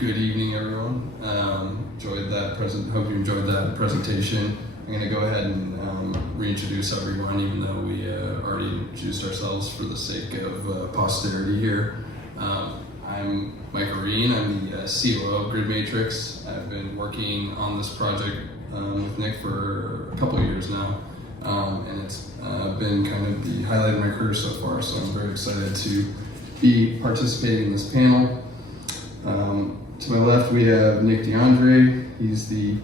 good evening, everyone. Enjoyed that Hope you enjoyed that presentation. I'm going to go ahead and reintroduce everyone, even though we already introduced ourselves for the sake of posterity here. I'm Mike Areen. I'm the COO of Grid Matrix. I've been working on this project with Nick for a couple of years now, and it's been kind of the highlight of my career so far. So I'm very excited to be participating in this panel. To my left, we have Nick DeAndre. He's the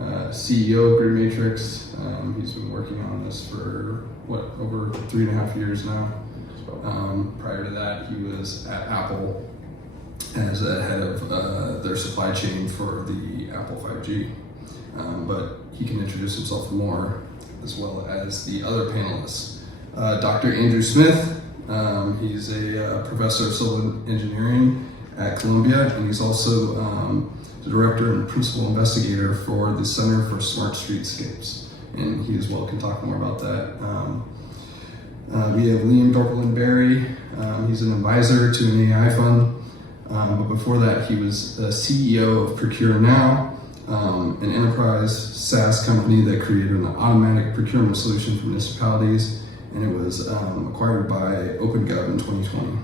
CEO of Grid Matrix. He's been working on this for over 3.5 years now. Prior to that, he was at Apple as a head of their supply chain for the Apple 5G. But he can introduce himself more, as well as the other panelists. Dr. Andrew Smith, he's a professor of civil engineering at Columbia, and he's also the director and principal investigator for the Center for Smart Streetscapes, and he as well can talk more about that. We have Liam Dorpeland-Berry. He's an advisor to an AI fund, but before that he was the CEO of Procure Now, an enterprise SaaS company that created an automatic procurement solution for municipalities, and it was acquired by OpenGov in 2020.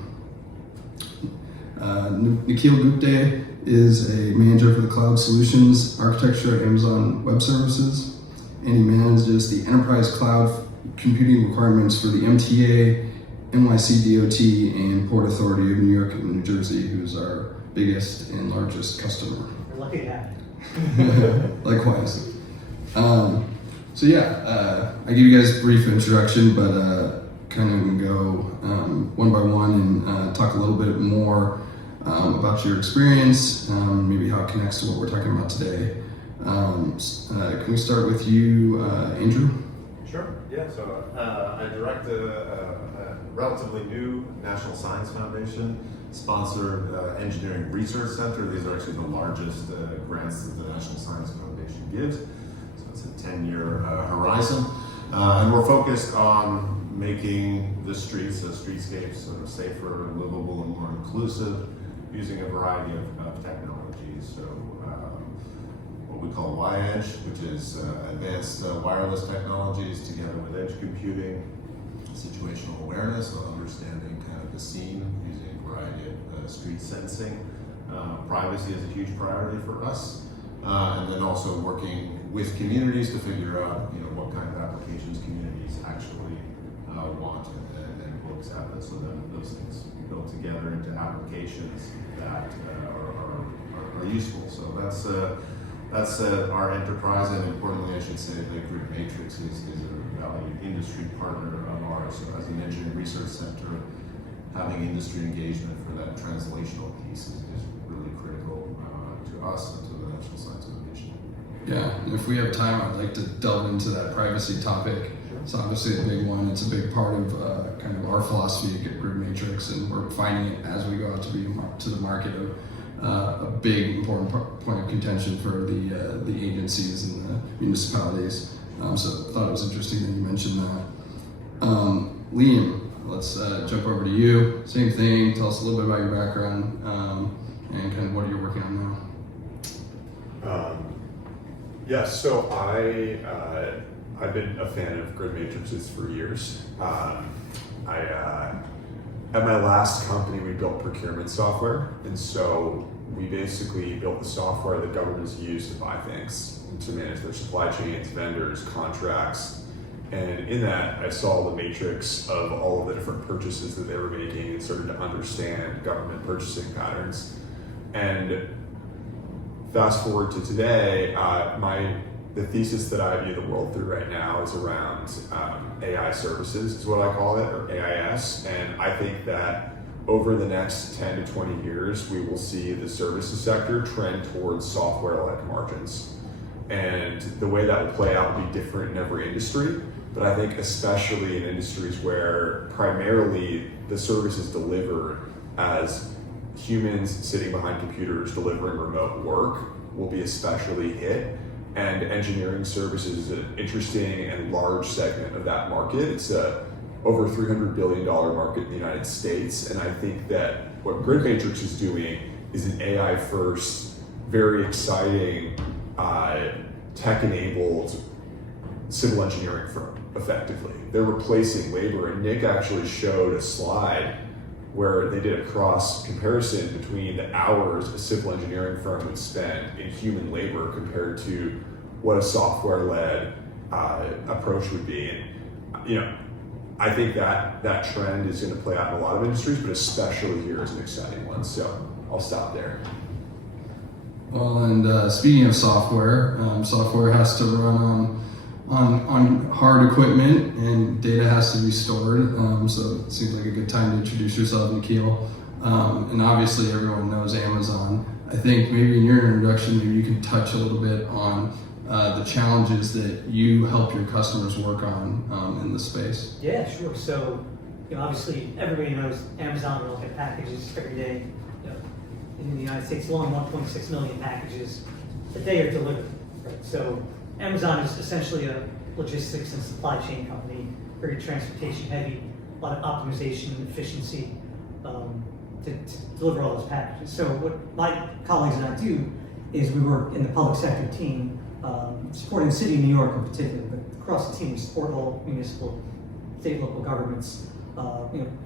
Nikhil Gupte is a manager for the cloud solutions architecture at Amazon Web Services, and he manages the enterprise cloud computing requirements for the MTA, NYC DOT, and Port Authority of New York and New Jersey, who's our biggest and largest customer. We're lucky to have you. Likewise. I give you guys a brief introduction, but kind of go one by one and talk a little bit more about your experience, maybe how it connects to what we're talking about today. Can we start with you, Andrew? Sure, yeah. So I direct a relatively new National Science Foundation sponsored engineering research center. These are actually the largest grants that the National Science Foundation gives. So it's a 10-year horizon. And we're focused on making the streets, the streetscapes, sort of safer, livable, and more inclusive, using a variety of technologies. So what we call Y-Edge, which is advanced wireless technologies together with edge computing, situational awareness, so understanding kind of the scene using a variety of street sensing. Privacy is a huge priority for us. And then also working with communities to figure out, what kind of applications communities actually want and will accept. So then those things built together into applications that are useful. So that's our enterprise, and importantly, I should say that Grid Matrix is a valued industry partner of ours. So as an engineering research center, having industry engagement for that translational piece is really critical to us and to the National Science Foundation. Yeah, and if we have time, I'd like to delve into that privacy topic. It's obviously a big one. It's a big part of kind of our philosophy at Grid Matrix, and we're finding it as we go out to the market of a big important point of contention for the agencies and the municipalities. So I thought it was interesting that you mentioned that. Liam, let's jump over to you. Same thing. Tell us a little bit about your background and kind of what you're working on now. So I've been a fan of Grid Matrices for years. At my last company, we built procurement software, and so we basically built the software that governments use to buy things, to manage their supply chains, vendors, contracts. And in that, I saw the matrix of all of the different purchases that they were making and started to understand government purchasing patterns. And fast forward to today, the thesis that I view the world through right now is around AI services, is what I call it, or AIS. And I think that over the next 10 to 20 years, we will see the services sector trend towards software-like margins. And the way that will play out will be different in every industry, but I think especially in industries where primarily the service is delivered as humans sitting behind computers delivering remote work will be especially hit. And engineering services is an interesting and large segment of that market. It's a over $300 billion market in the United States. And I think that what Grid Matrix is doing is an AI first, very exciting, tech-enabled civil engineering firm, effectively. They're replacing labor, and Nick actually showed a slide where they did a cross comparison between the hours a civil engineering firm would spend in human labor compared to what a software-led approach would be. And I think that trend is going to play out in a lot of industries, but especially here is an exciting one. So I'll stop there. Well, and speaking of software, software has to run on hard equipment, and data has to be stored. So it seems like a good time to introduce yourself, Nikhil. And obviously, everyone knows Amazon. I think maybe in your introduction, maybe you can touch a little bit on the challenges that you help your customers work on in the space. Yeah, sure. So, obviously everybody knows Amazon will get packages every day. In the United States alone, 1.6 million packages a day are delivered. Right? So Amazon is essentially a logistics and supply chain company, very transportation heavy, a lot of optimization and efficiency to deliver all those packages. So what my colleagues and I do is we work in the public sector team, supporting the city of New York in particular, but across the team we support all municipal, state, local governments.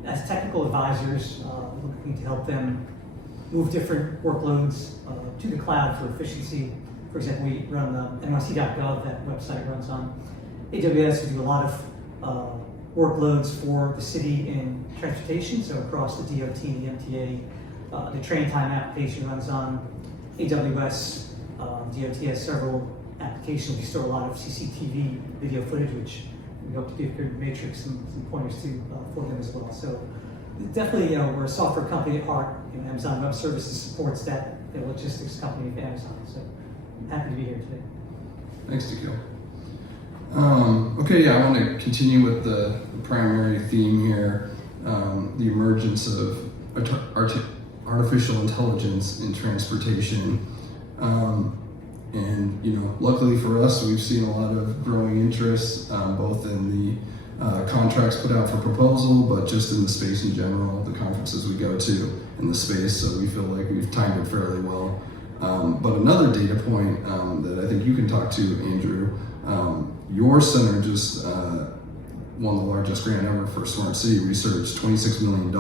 As technical advisors, looking to help them move different workloads to the cloud for efficiency. For example, we run NYC.gov, that website runs on AWS. We do a lot of workloads for the city in transportation, so across the DOT, the MTA. The train time application runs on AWS. DOT has several applications. We store a lot of CCTV video footage, which we hope to give good matrix some pointers to for them as well. So definitely, we're a software company at heart. Amazon Web Services supports that logistics company of Amazon. So I'm happy to be here today. Thanks, Nikhil. Okay, I want to continue with the primary theme here, the emergence of artificial intelligence in transportation. And luckily for us, we've seen a lot of growing interest, both in the contracts put out for proposal, but just in the space in general, the conferences we go to in the space, so we feel like we've timed it fairly well. But another data point that I think you can talk to, Andrew, your center just won the largest grant ever for Smart City Research, $26 million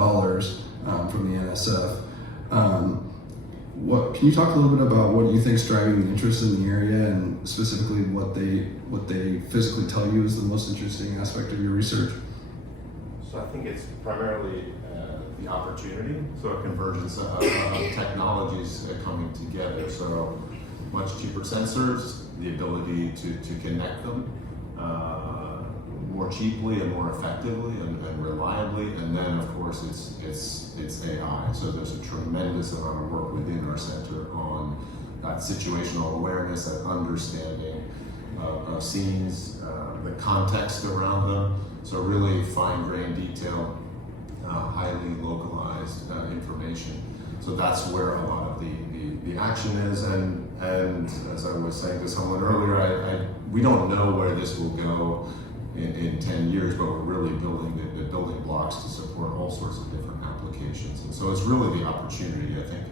from the NSF. Can you talk a little bit about what you think is driving the interest in the area, and specifically what they physically tell you is the most interesting aspect of your research? So I think it's primarily the opportunity, so a convergence of technologies coming together. So much cheaper sensors, the ability to connect them more cheaply and more effectively and reliably, and then of course it's AI. So there's a tremendous amount of work within our center on that situational awareness, that understanding of scenes, the context around them. So really fine-grained detail, highly localized information. So that's where a lot of the action is, and as I was saying to someone earlier, we don't know where this will go in 10 years, but we're really building the building blocks to support all sorts of different applications. And so it's really the opportunity, I think,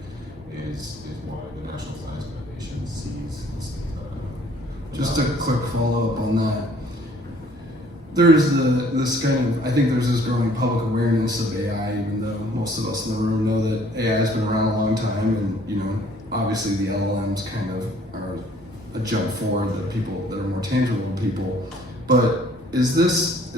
is why the National Science Foundation sees this. Just a quick follow-up on that. There's I think there's this growing public awareness of AI, even though most of us in the room know that AI has been around a long time, and obviously the LLMs kind of are a jump forward, the people that are more tangible to people. But is this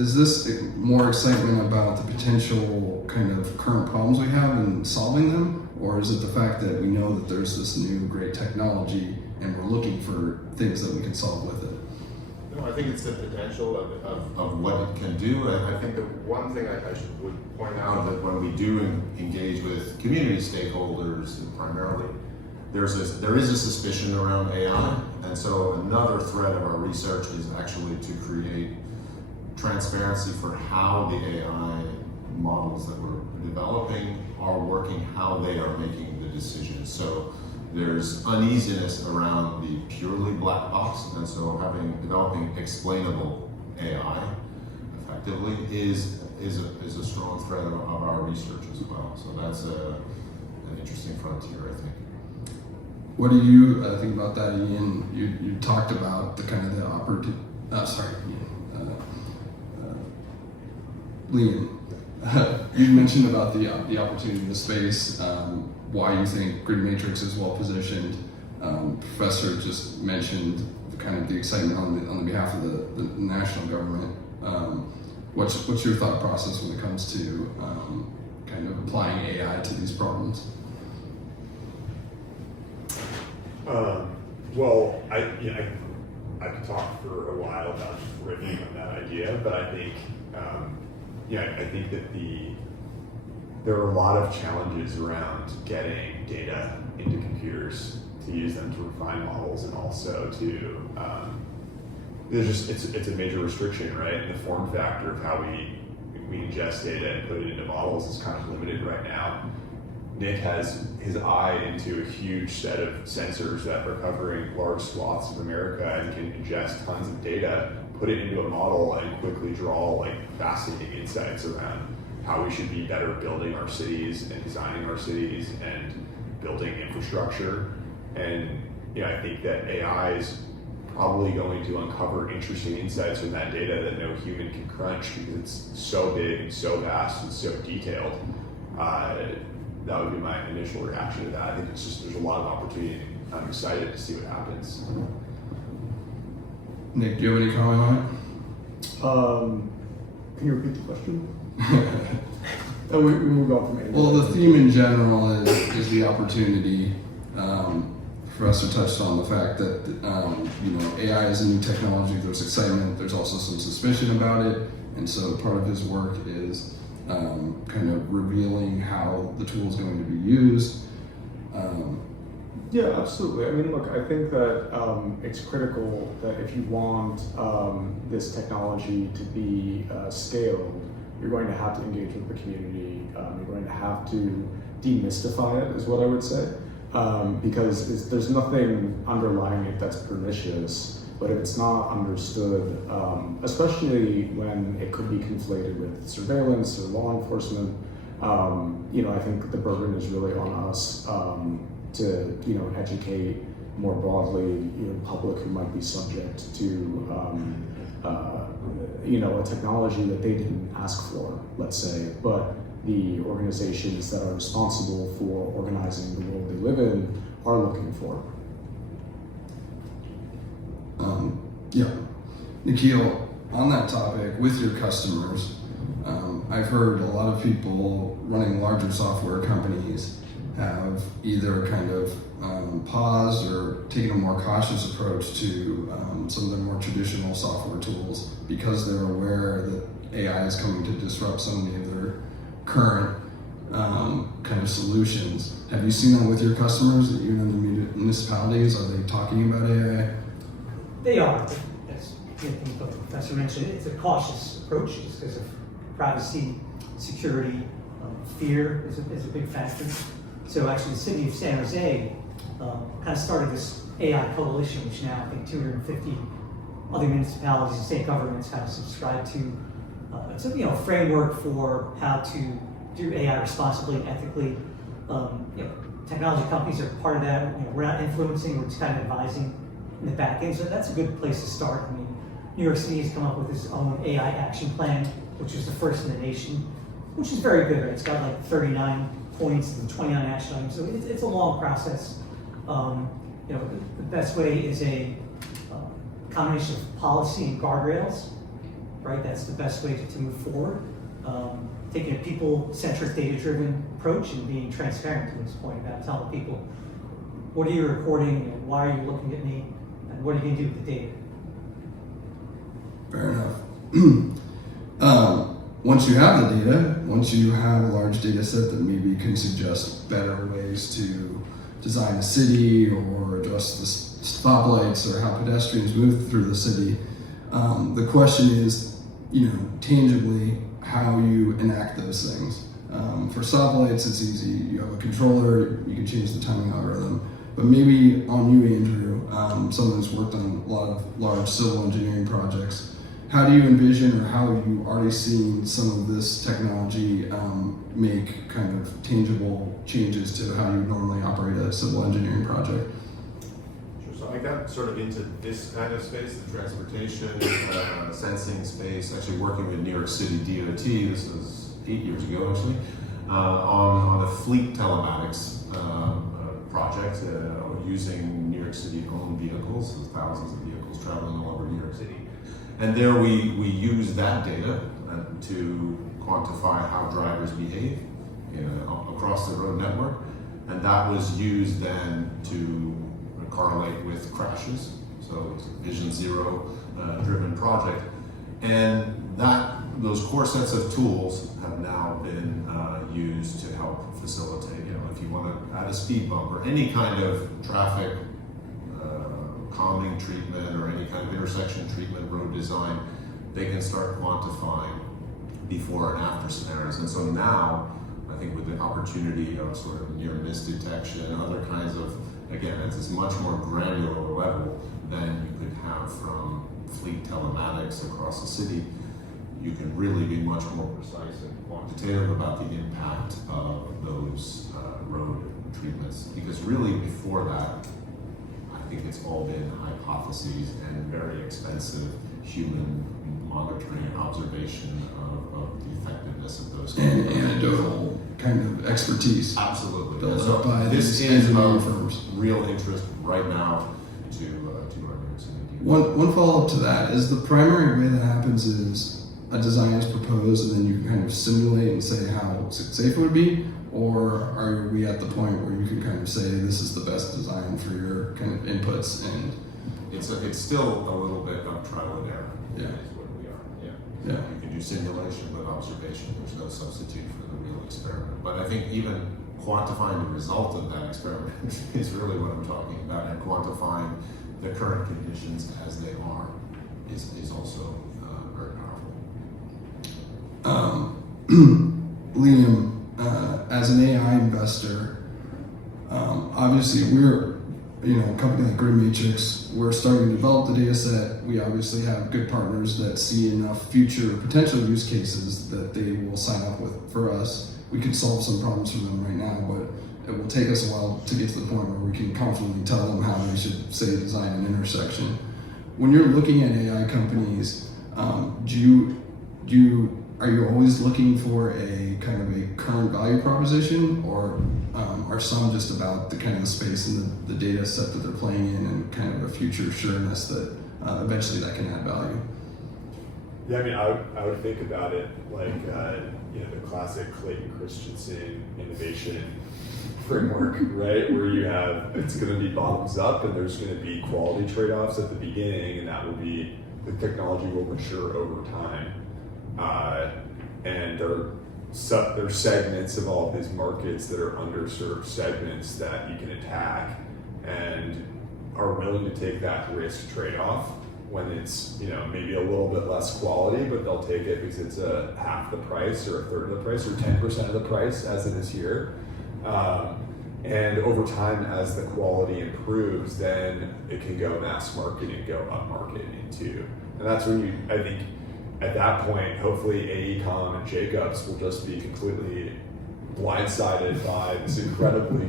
more excitement about the potential kind of current problems we have and solving them, or is it the fact that we know that there's this new great technology and we're looking for things that we can solve with it? No, I think it's the potential of what it can do. And I think the one thing I would point out that when we do engage with community stakeholders, primarily, there is a suspicion around AI. And so another thread of our research is actually to create transparency for how the AI models that we're developing are working, how they are making the decisions. So there's uneasiness around the purely black box, and so developing explainable AI effectively is a strong thread of our research as well. So an interesting frontier, I think. What do you think about that, Ian? You talked about the kind of the opportunity. Liam. You mentioned about the opportunity in the space. Why you think Grid Matrix is well positioned. Professor just mentioned kind of the excitement on the behalf of the national government. What's your thought process when it comes to kind of applying AI to these problems? Well, I could talk for a while about riffing on that idea, but I think, I think that there are a lot of challenges around getting data into computers to use them to refine models, and also to it's a major restriction, right? And the form factor of how we ingest data and put it into models is kind of limited right now. Nick has his eye into a huge set of sensors that are covering large swaths of America and can ingest tons of data, put it into a model, and quickly draw like fascinating insights around how we should be better building our cities and designing our cities and building infrastructure. And I think that AI is probably going to uncover interesting insights from that data that no human can crunch, because it's so big and so vast and so detailed. That would be my initial reaction to that. I think there's a lot of opportunity. I'm excited to see what happens. Nick, do you have any comment on it? Can you repeat the question? We moved on from AI. Well, the theme in general is the opportunity. Professor touched on the fact that AI is a new technology. There's excitement. There's also some suspicion about it, and so part of his work is kind of revealing how the tool is going to be used. Yeah, absolutely. I mean, look, I think that it's critical that if you want this technology to be scaled, you're going to have to engage with the community. You're going to have to demystify it, is what I would say, because there's nothing underlying it that's pernicious. But if it's not understood, especially when it could be conflated with surveillance or law enforcement, I think the burden is really on us to educate more broadly, public who might be subject to a technology that they didn't ask for, let's say, but the organizations that are responsible for organizing the world they live in are looking for. Nikhil, on that topic, with your customers, I've heard a lot of people running larger software companies have either kind of paused or taken a more cautious approach to some of the more traditional software tools because they're aware that AI is coming to disrupt so many of their current kind of solutions. Have you seen that with your customers, that even in the municipalities, are they talking about AI? They are. That's what the professor mentioned. It's a cautious approach just because of privacy, security, fear is a big factor. So actually the city of San Jose kind of started this AI coalition, which now I think 250 other municipalities and state governments kind of subscribe to. It's a framework for how to do AI responsibly and ethically. Technology companies are part of that. We're not influencing, we're just kind of advising in the back end. So that's a good place to start. I mean, New York City has come up with its own AI action plan, which is the first in the nation, which is very good. Right? It's got like 39 points and 29 action items. So it's a long process. The best way is a combination of policy and guardrails, right? That's the best way to move forward. Taking a people-centric, data-driven approach and being transparent to this point about telling people, what are you recording and why are you looking at me and what are you going to do with the data? Fair enough. Once you have the data, once you have a large data set that maybe can suggest better ways to design a city or address the stoplights or how pedestrians move through the city, the question is, tangibly, how you enact those things. For stoplights, it's easy. You have a controller, you can change the timing algorithm. But maybe on you, Andrew, someone who's worked on a lot of large civil engineering projects, how do you envision, or how have you already seen some of this technology make kind of tangible changes to how you normally operate a civil engineering project? So I got sort of into this kind of space, the transportation, sensing space, actually working with New York City DOT, this was 8 years ago actually, on a fleet telematics project using New York City owned vehicles, so thousands of vehicles traveling all over New York City. And there we use that data to quantify how drivers behave across the road network. And that was used then to correlate with crashes. So it's a Vision Zero driven project. And those core sets of tools have now been used to help facilitate, if you want to add a speed bump or any kind of traffic calming treatment or any kind of intersection treatment, road design, they can start quantifying before and after scenarios. And so now, I think with the opportunity of sort of near miss detection and other kinds of, again, it's this much more granular level than you could have from fleet telematics across the city. You can really be much more precise and quantitative about the impact of those road treatments. Because really before that, I think it's all been hypotheses and very expensive human monitoring and observation of the effectiveness of those And anecdotal kind of expertise. Absolutely. Built So up by this these is engineering of firms. real interest right now to our New York City. One follow-up to that is the primary way that happens is a design is proposed and then you can kind of simulate and say how safe it would be, or are we at the point where you can kind of say this is the best design for your kind of inputs? And It's still a little bit of trial and error. Yeah. Is what we are. yeah, You can do simulation, but observation, there's no substitute for the real experiment. But I think even quantifying the result of that experiment is really what I'm talking about, and quantifying the current conditions as they are is also very powerful. Liam, as an AI investor, obviously we're, a company like Grid Matrix, we're starting to develop the data set. We obviously have good partners that see enough future potential use cases that they will sign up with for us. We could solve some problems for them right now, but it will take us a while to get to the point where we can confidently tell them how they should, say, design an intersection. When you're looking at AI companies, are you always looking for a kind of a current value proposition, or are some just about the kind of the space and the data set that they're playing in and kind of a future sureness that eventually that can add value? Yeah, I mean, I would think about it like the classic Clayton Christensen innovation framework, right? Where you have, it's going to be bottoms up, and there's going to be quality trade-offs at the beginning, and that will be, the technology will mature over time. And there's segments of all of these markets that are underserved segments that you can attack and are willing to take that risk trade-off when it's maybe a little bit less quality, but they'll take it because it's a half the price or a third of the price or 10% of the price as it is here. And over time, as the quality improves, then it can go mass market and go up market into. And that's when I think at that point, hopefully AECOM and Jacobs will just be completely blindsided by this incredibly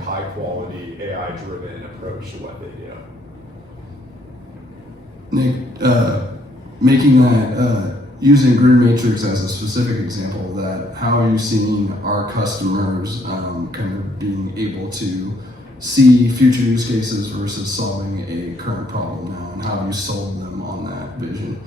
high quality AI driven approach to what they do. Nick, making that, using Grid Matrix as a specific example of that, how are you seeing our customers kind of being able to see future use cases versus solving a current problem now, and how have you sold them on that vision?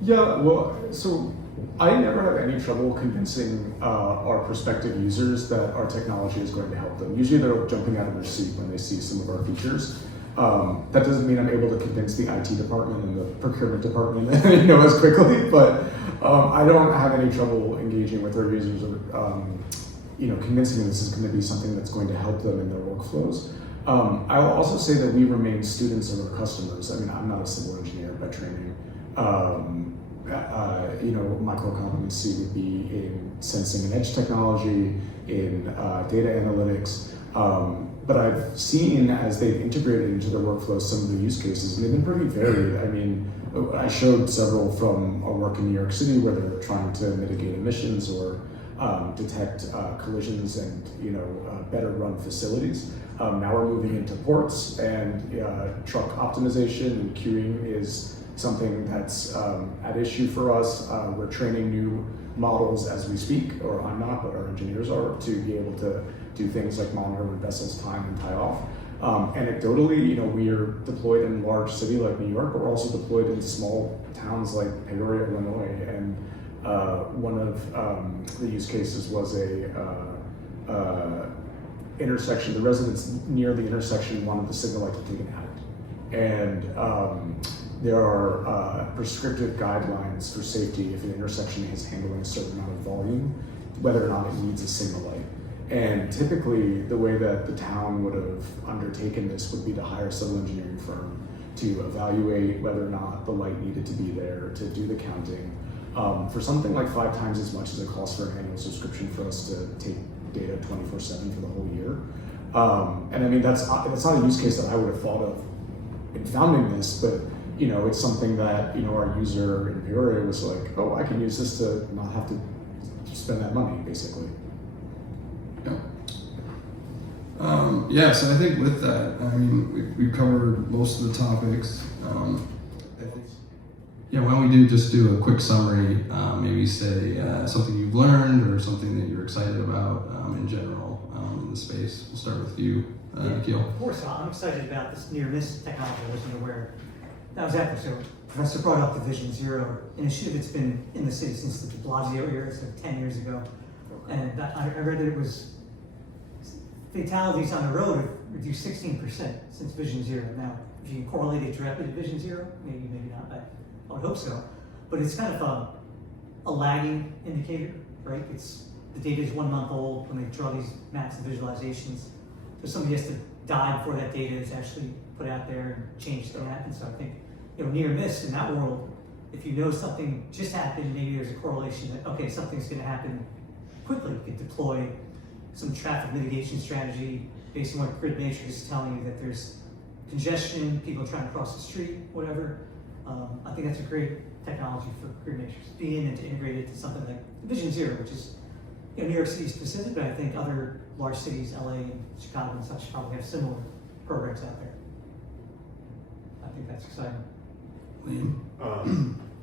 Yeah, well, so I never have any trouble convincing our prospective users that our technology is going to help them. Usually they're jumping out of their seat when they see some of our features. That doesn't mean I'm able to convince the IT department and the procurement department as quickly, but I don't have any trouble engaging with our users or convincing them this is going to be something that's going to help them in their workflows. I will also say that we remain students of our customers. I mean, I'm not a civil engineer by training. My core competency would be in sensing and edge technology, in data analytics, but I've seen as they've integrated into their workflows some of the use cases, and they've been pretty varied. I mean, I showed several from our work in New York City where they're trying to mitigate emissions or detect collisions and better run facilities. Now we're moving into ports, and truck optimization and queuing is something that's at issue for us. We're training new models as we speak, or I'm not, but our engineers are, to be able to do things like monitor when vessels time and tie off. Anecdotally, we are deployed in a large city like New York, but we're also deployed in small towns like Peoria, Illinois, and one of the use cases was a intersection. The residents near the intersection wanted the signal light to take an out, and there are prescriptive guidelines for safety if an intersection is handling a certain amount of volume, whether or not it needs a signal light. And typically, the way that the town would have undertaken this would be to hire a civil engineering firm to evaluate whether or not the light needed to be there, to do the counting, for something like 5 times as much as it costs for an annual subscription for us to take data 24/7 for the whole year. And I mean, that's not a use case that I would have thought of in founding this, but it's something that our user in Peoria was like, oh, I can use this to not have to spend that money, basically. Yeah, so I think with that, I mean, we've covered most of the topics. Yeah, why don't we just do a quick summary, maybe say something you've learned or something that you're excited about in general in the space. We'll start with you, Nikhil. Of course, I'm excited about this near-miss technology. I wasn't aware that was out there. So Professor brought up the Vision Zero initiative. It's been in the city since the de Blasio era, so 10 years ago. And I read that it was fatalities on the road have reduced 16% since Vision Zero. Now, if you can correlate it directly to Vision Zero, maybe not, but I would hope so. But it's kind of a lagging indicator, right? The data is 1 month old when they draw these maps and visualizations. So somebody has to die before that data is actually put out there and change can happen. So I think, near miss in that world, if you know something just happened, maybe there's a correlation that, okay, something's going to happen quickly. You could deploy some traffic mitigation strategy based on what Grid Matrix is telling you, that there's congestion, people trying to cross the street, whatever. I think that's a great technology for Grid Matrix to be in and to integrate it to something like Vision Zero, which is New York City specific, but I think other large cities, LA and Chicago and such, probably have similar programs out there. I think that's exciting. Liam?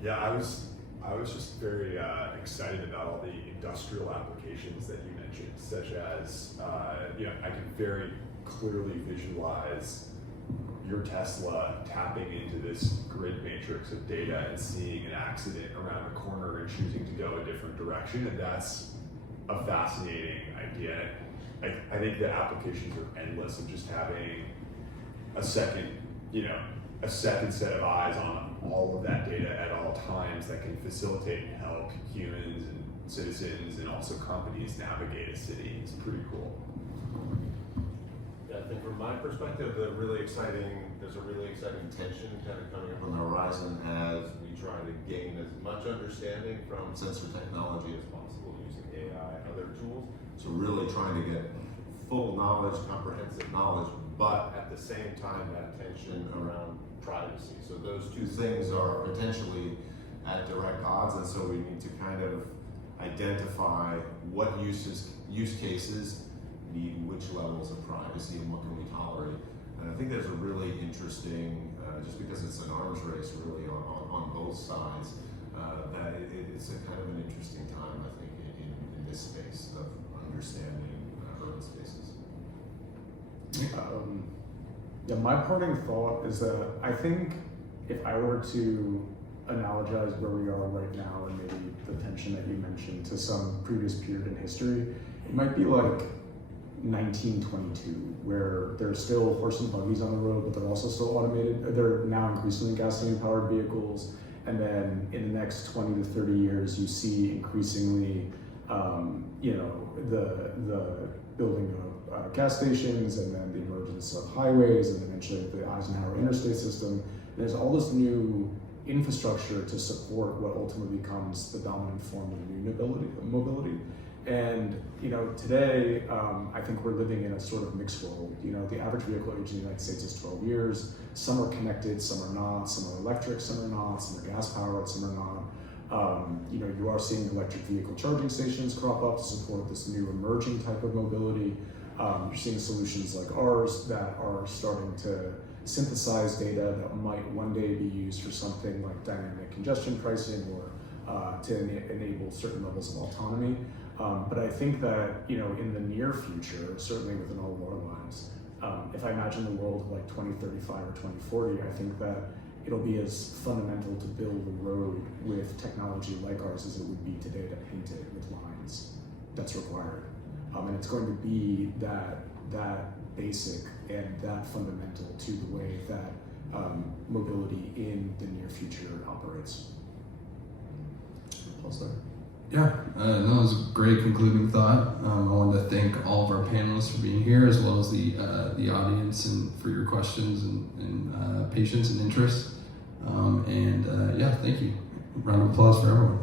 Yeah, I was just very excited about all the industrial applications that you mentioned, such as I can very clearly visualize your Tesla tapping into this grid matrix of data and seeing an accident around a corner and choosing to go a different direction, and that's a fascinating idea. I think the applications are endless of just having a second set of eyes on all of that data at all times that can facilitate and help humans and citizens and also companies navigate a city. It's pretty cool. Yeah, I think from my perspective, there's a really exciting tension kind of coming up on the horizon as we try to gain as much understanding from sensor technology as possible using AI and other tools. So really trying to get full knowledge, comprehensive knowledge, but at the same time that tension around privacy. So those two things are potentially at direct odds, and so we need to kind of identify what use cases need which levels of privacy and what can we tolerate. And I think there's a really interesting, just because it's an arms race really on both sides, that it's a kind of an interesting time, I think, in this space of understanding urban spaces. My parting thought is that I think if I were to analogize where we are right now and maybe the tension that you mentioned to some previous period in history, it might be like 1922, where there's still horse and buggies on the road, but they're also still automated. They're now increasingly gasoline-powered vehicles, and then in the next 20 to 30 years, you see increasingly, the building of gas stations, and then the emergence of highways, and eventually the Eisenhower interstate system. And there's all this new infrastructure to support what ultimately becomes the dominant form of new mobility. And today, I think we're living in a sort of mixed world. The average vehicle age in the United States is 12 years. Some are connected, some are not. Some are electric, some are not. Some are gas powered, some are not. You are seeing electric vehicle charging stations crop up to support this new emerging type of mobility. You're seeing solutions like ours that are starting to synthesize data that might one day be used for something like dynamic congestion pricing or to enable certain levels of autonomy. But I think that in the near future, certainly within all of our lives, if I imagine the world of like 2035 or 2040, I think that it'll be as fundamental to build a road with technology like ours as it would be today to paint it with lines. That's required. And it's going to be that basic and that fundamental to the way that mobility in the near future operates. Also, Yeah, no, it was a great concluding thought. I wanted to thank all of our panelists for being here, as well as the audience, and for your questions and patience and interest. Yeah, thank you. Round of applause for everyone.